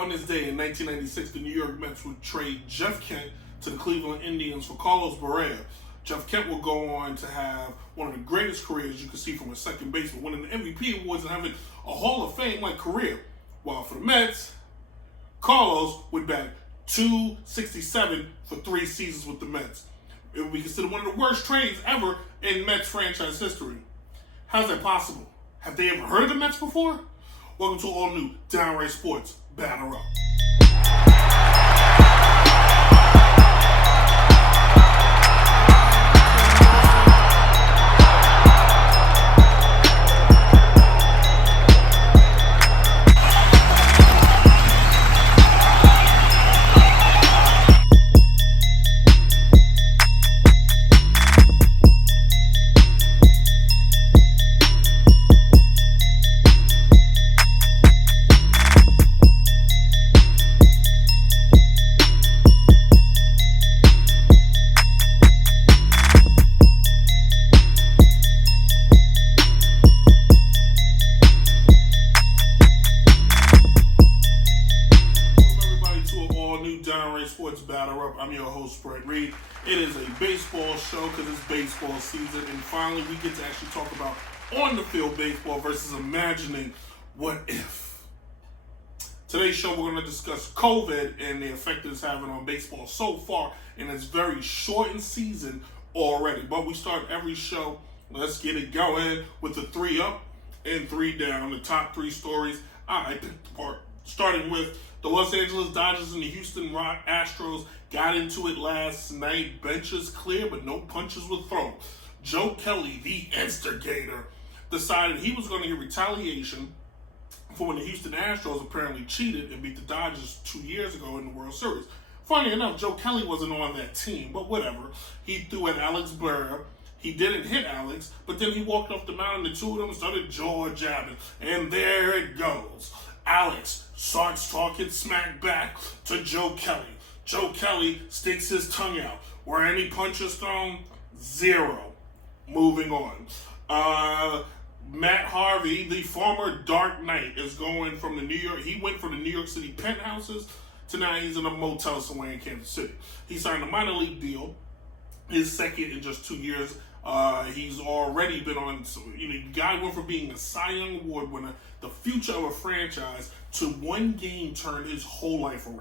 On this day in 1996, the New York Mets would trade Jeff Kent to the Cleveland Indians for Carlos Correa. Jeff Kent will go on to have one of the greatest careers you can see from a second baseman, winning the MVP awards and having a Hall of Fame-like career. While for the Mets, Carlos would bat .267 for 3 seasons with the Mets. It would be considered one of the worst trades ever in Mets franchise history. How's that possible? Have they ever heard of the Mets before? Welcome to all new Downright Sports Batter Up. Sports Batter Up. I'm your host, Brent Reid. It is a baseball show because it's baseball season, and finally we get to actually talk about on-the-field baseball versus imagining what if. Today's show, we're going to discuss COVID and the effect it's having on baseball so far in its very shortened season already. But we start every show, let's get it going, with the 3 up and 3 down, the top 3 stories I picked apart. Starting with the Los Angeles Dodgers and the Houston Astros got into it last night. Benches clear, but no punches were thrown. Joe Kelly, the instigator, decided he was going to get retaliation for when the Houston Astros apparently cheated and beat the Dodgers 2 years ago in the World Series. Funny enough, Joe Kelly wasn't on that team, but whatever. He threw at Alex Burr. He didn't hit Alex, but then he walked off the mound and the two of them started jaw-jabbing. And there it goes. Alex starts talking smack back to Joe Kelly. Joe Kelly sticks his tongue out. Were any punches thrown? 0. Moving on. Matt Harvey, the former Dark Knight, is going from the New York. He went from the New York City penthouses to now he's in a motel somewhere in Kansas City. He signed a minor league deal, his second in just 2 years. He's already been on, the guy went from being a Cy Young Award winner, the future of a franchise, to one game turned his whole life around.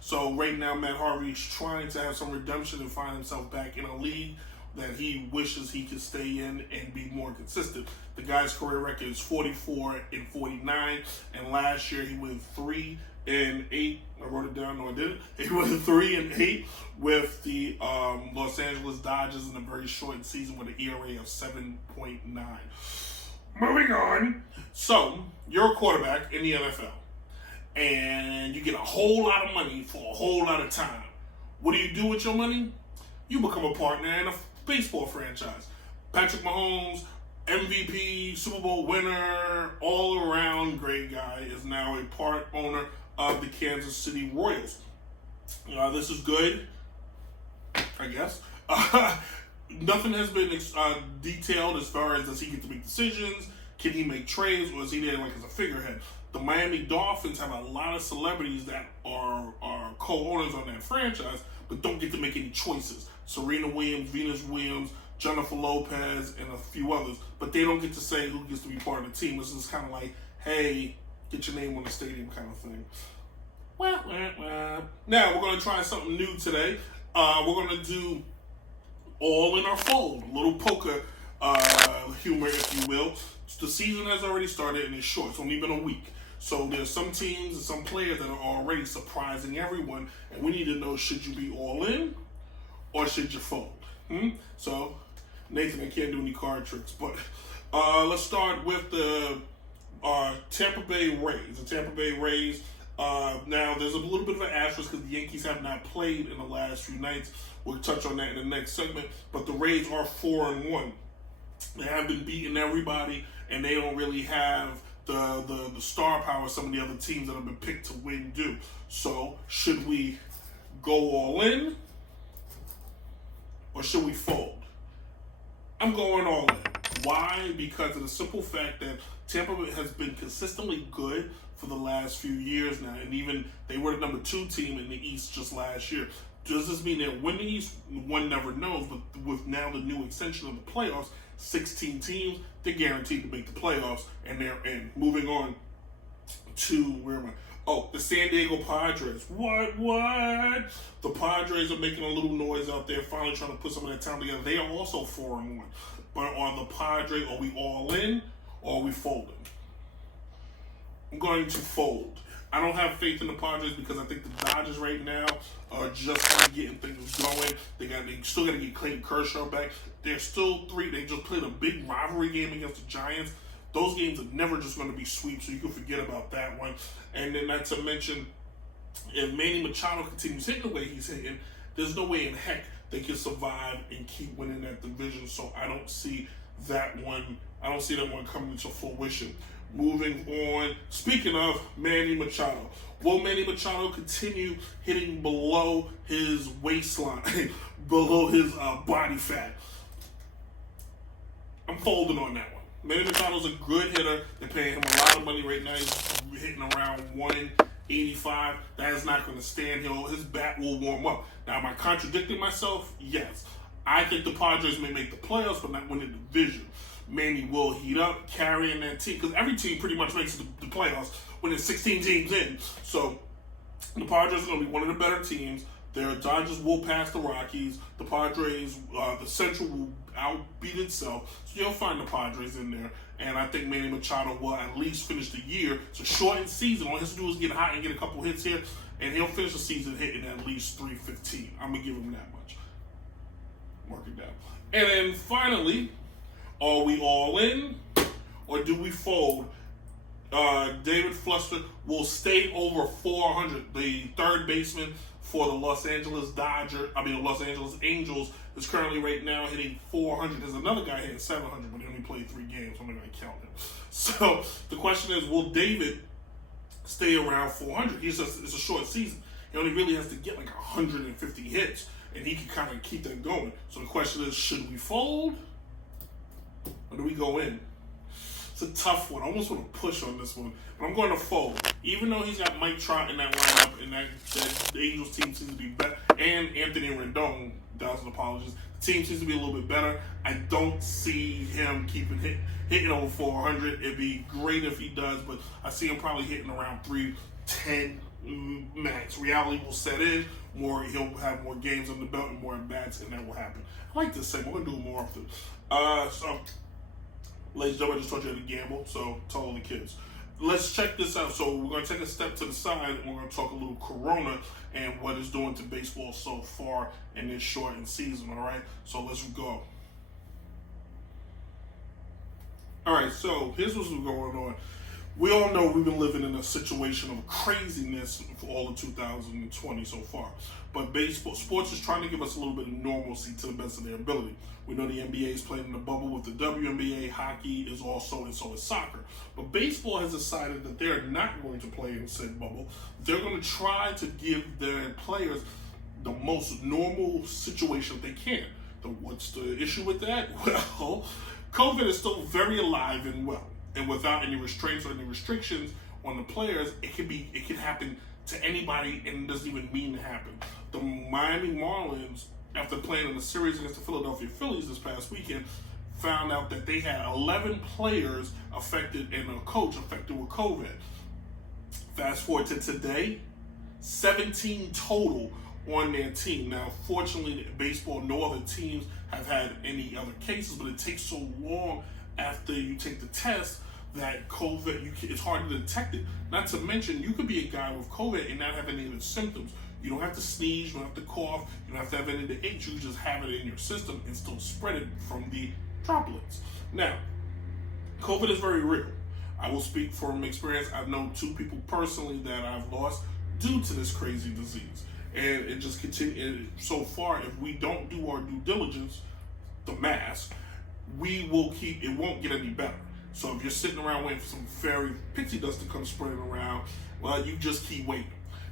So right now, Matt Harvey is trying to have some redemption and find himself back in a league that he wishes he could stay in and be more consistent. The guy's career record is 44-49, and last year he went 3-8. I wrote it down. No, I didn't. He went 3-8 with the Los Angeles Dodgers in a very short season with an ERA of 7.9. Moving on. So, you're a quarterback in the NFL, and you get a whole lot of money for a whole lot of time. What do you do with your money? You become a partner in a baseball franchise. Patrick Mahomes, MVP, Super Bowl winner, all-around great guy, is now a part owner of the Kansas City Royals. This is good, I guess. Nothing has been detailed as far as does he get to make decisions, can he make trades, or is he there like as a figurehead? The Miami Dolphins have a lot of celebrities that are co-owners on that franchise, but don't get to make any choices. Serena Williams, Venus Williams, Jennifer Lopez, and a few others, but they don't get to say who gets to be part of the team. This is kind of like, hey, get your name on the stadium kind of thing. Now, we're going to try something new today. We're going to do all in our fold, a little poker humor, if you will. The season has already started and it's short. It's only been a week. So there's some teams and some players that are already surprising everyone, and we need to know, should you be all in or should you fold? So, Nathan, I can't do any card tricks, but let's start with the Tampa Bay Rays. The Tampa Bay Rays, now there's a little bit of an asterisk because the Yankees have not played in the last few nights. We'll touch on that in the next segment, but the Rays are 4-1. They have been beating everybody, and they don't really have the star power some of the other teams that have been picked to win do. So, should we go all in or should we fold? I'm going all in. Why? Because of the simple fact that Tampa has been consistently good for the last few years now, and even they were the number 2 team in the East just last year. Does this mean they'll win the East? One never knows, but with now the new extension of the playoffs, 16 teams, they're guaranteed to make the playoffs, and they're in. Moving on to, where am I? Oh, the San Diego Padres. What? The Padres are making a little noise out there, finally trying to put some of that time together. They are also 4-1. But are the Padres, are we all in, or are we folding? I'm going to fold. I don't have faith in the Padres because I think the Dodgers right now are just kind of getting things going. They still got to get Clayton Kershaw back. They're still 3. They just played a big rivalry game against the Giants. Those games are never just going to be sweep, so you can forget about that one. And then not to mention, if Manny Machado continues hitting the way he's hitting, there's no way in heck they can survive and keep winning that division. So I don't see that one. I don't see that one coming to fruition. Moving on. Speaking of Manny Machado, will Manny Machado continue hitting below his waistline, below his body fat? I'm folding on that one. Manny Machado's a good hitter. They're paying him a lot of money right now. He's hitting around 185. That is not going to stand. His bat will warm up. Now, am I contradicting myself? Yes. I think the Padres may make the playoffs, but not win the division. Manny will heat up, carrying that team, because every team pretty much makes the playoffs when there's 16 teams in. So the Padres are going to be one of the better teams. Their Dodgers will pass the Rockies. The Padres, the Central will outbeat itself. So you'll find the Padres in there. And I think Manny Machado will at least finish the year. It's a shortened season. All he has to do is get hot and get a couple hits here. And he'll finish the season hitting at least 315. I'm going to give him that much. Mark it down. And then finally, are we all in or do we fold? David Fluster will stay over 400. The third baseman for the Los Angeles Angels is currently right now hitting 400. There's another guy hitting 700, but he only played 3 games. I'm not going to count him. So the question is, will David stay around 400? It's a short season. He only really has to get like 150 hits, and he can kind of keep that going. So the question is, should we fold or do we go in? It's a tough one. I almost want to push on this one, but I'm going to fold. Even though he's got Mike Trout in that lineup, and that the Angels team seems to be better, and Anthony Rendon, 1,000 apologies, the team seems to be a little bit better. I don't see him hitting over 400. It'd be great if he does, but I see him probably hitting around 310 max. Reality will set in. He'll have more games on the belt and more at-bats, and that will happen. I like this segment. We're going to do it more often. Ladies and gentlemen, I just told you how to gamble, so tell all the kids. Let's check this out. So we're going to take a step to the side, and we're going to talk a little Corona and what it's doing to baseball so far in this shortened season, all right? So let's go. All right, so here's what's going on. We all know we've been living in a situation of craziness for all of 2020 so far. But sports is trying to give us a little bit of normalcy to the best of their ability. We know the NBA is playing in the bubble with the WNBA. Hockey is also, and so is soccer. But baseball has decided that they're not going to play in said bubble. They're going to try to give their players the most normal situation they can. What's the issue with that? Well, COVID is still very alive and well. And without any restraints or any restrictions on the players, it can happen to anybody, and it doesn't even mean to happen. The Miami Marlins, after playing in a series against the Philadelphia Phillies this past weekend, found out that they had 11 players affected and a coach affected with COVID. Fast forward to today, 17 total on their team. Now, fortunately, in baseball, no other teams have had any other cases, but it takes so long after you take the test that COVID, it's hard to detect it. Not to mention, you could be a guy with COVID and not have any of the symptoms. You don't have to sneeze, you don't have to cough, you don't have to have any of the itch. You just have it in your system and still spread it from the droplets. Now, COVID is very real. I will speak from experience. I've known 2 people personally that I've lost due to this crazy disease. And it just continues. So far, if we don't do our due diligence, the mask, it won't get any better. So if you're sitting around waiting for some fairy pixie dust to come spreading around, well, you just keep waiting.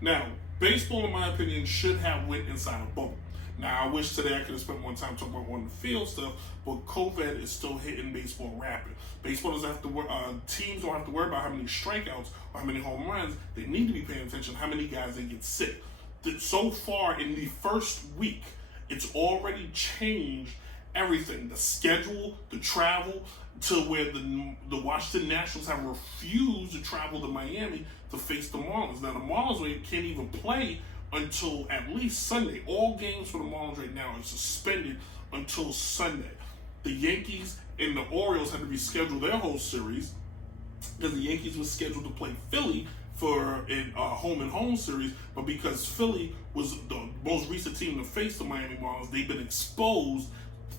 Now, baseball, in my opinion, should have went inside a bubble. Now, I wish today I could have spent more time talking about on the field stuff, but COVID is still hitting baseball rapid. Baseball doesn't have to teams don't have to worry about how many strikeouts or how many home runs. They need to be paying attention to how many guys they get sick. So far in the first week, it's already changed everything. The schedule, the travel, to where the Washington Nationals have refused to travel to Miami to face the Marlins. Now, the Marlins can't even play until at least Sunday. All games for the Marlins right now are suspended until Sunday. The Yankees and the Orioles had to reschedule their whole series because the Yankees were scheduled to play Philly for a home and home series, but because Philly was the most recent team to face the Miami Marlins, they've been exposed.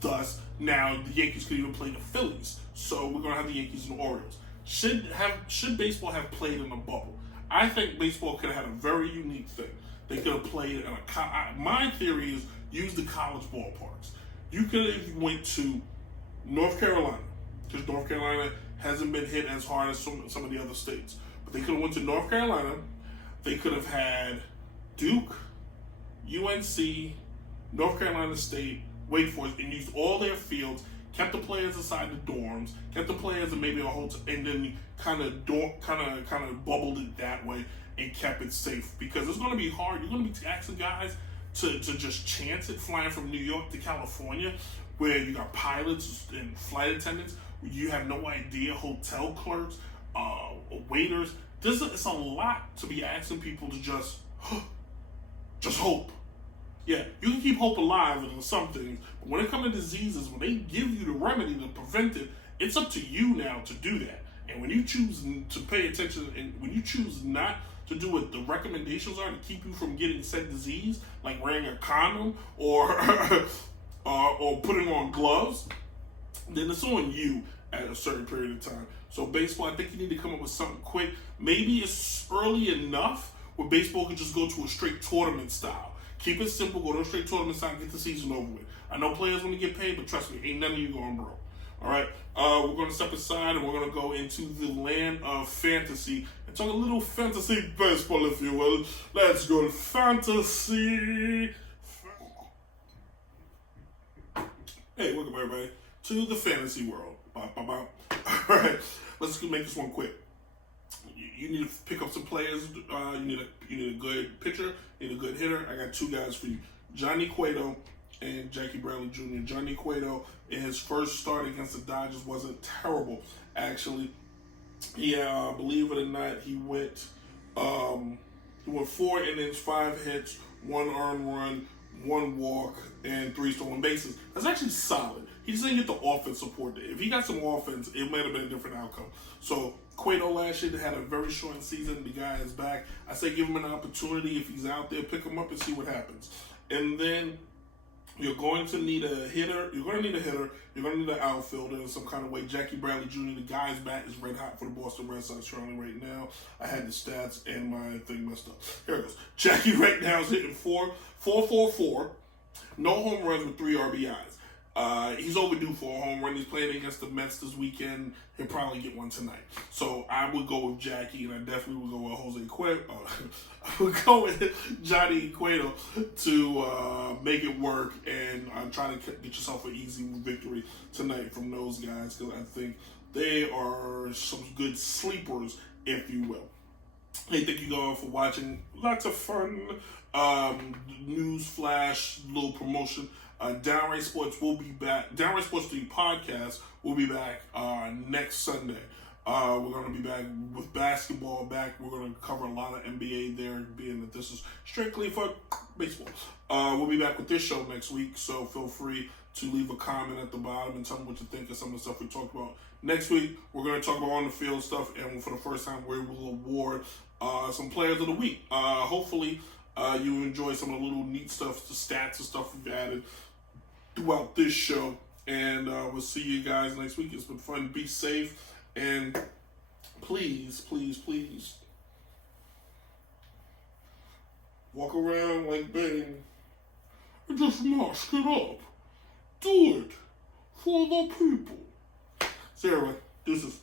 Thus, now the Yankees could even play the Phillies. So we're gonna have the Yankees and the Orioles. Should baseball have played in a bubble? I think baseball could have had a very unique thing. They could have played in my theory is use the college ballparks. You could have went to North Carolina, because North Carolina hasn't been hit as hard as some of the other states. But they could have went to North Carolina. They could have had Duke, UNC, North Carolina State, Wake Forest, and used all their fields, kept the players inside the dorms, kept the players in maybe a hotel, and then kind of bubbled it that way and kept it safe, because it's going to be hard. You're going to be asking guys to just chance it, flying from New York to California, where you got pilots and flight attendants, where you have no idea, hotel clerks, waiters. It's a lot to be asking people to just hope. Yeah, you can keep hope alive in some things, but when it comes to diseases, when they give you the remedy to prevent it, it's up to you now to do that. And when you choose to pay attention, and when you choose not to do what the recommendations are to keep you from getting said disease, like wearing a condom or or putting on gloves, then it's on you at a certain period of time. So baseball, I think you need to come up with something quick. Maybe it's early enough where baseball can just go to a straight tournament style. Keep it simple, go to a straight tournament style, get the season over with. I know players want to get paid, but trust me, ain't none of you going broke. All right, we're going to step aside and we're going to go into the land of fantasy and talk a little fantasy baseball, if you will. Let's go to fantasy. Hey, welcome everybody to the fantasy world. All right, let's make this one quick. You need to pick up some players. You need a good pitcher. You need a good hitter. I got two guys for you: Johnny Cueto and Jackie Bradley Jr. Johnny Cueto, in his first start against the Dodgers, wasn't terrible. Actually, believe it or not, he went 4 innings, 5 hits, 1 earned run, 1 walk, and 3 stolen bases. That's actually solid. He just didn't get the offense support. If he got some offense, it might have been a different outcome. So Cueto last year had a very short season. The guy is back. I say give him an opportunity. If he's out there, pick him up and see what happens. And then you're going to need a hitter. You're going to need a hitter. You're going to need an outfielder in some kind of way. Jackie Bradley Jr., the guy's bat is red hot for the Boston Red Sox currently right now. I had the stats and my thing messed up. Here it goes. Jackie right now is hitting 4.44. No home runs with 3 RBIs. He's overdue for a home run. He's playing against the Mets this weekend. He'll probably get one tonight. So I would go with Jackie, and I definitely would go with Jose Cueto. I would go with Johnny Cueto to make it work and try to get yourself an easy victory tonight from those guys, because I think they are some good sleepers, if you will. Hey, thank you all for watching. Lots of fun news flash, little promotion. Downright Sports will be back. Downright Sports 3 podcast will be back next Sunday. We're going to be back with basketball back. We're going to cover a lot of NBA there, being that this is strictly for baseball. We'll be back with this show next week, so feel free to leave a comment at the bottom and tell me what you think of some of the stuff we talked about. Next week, we're going to talk about on-the-field stuff, and for the first time, we will award some players of the week. Hopefully, you enjoy some of the little neat stuff, the stats and stuff we've added throughout this show, and we'll see you guys next week. It's been fun. Be safe, and please, please, please walk around like Bane and just mask it up. Do it for the people. See you, everyone. Deuces.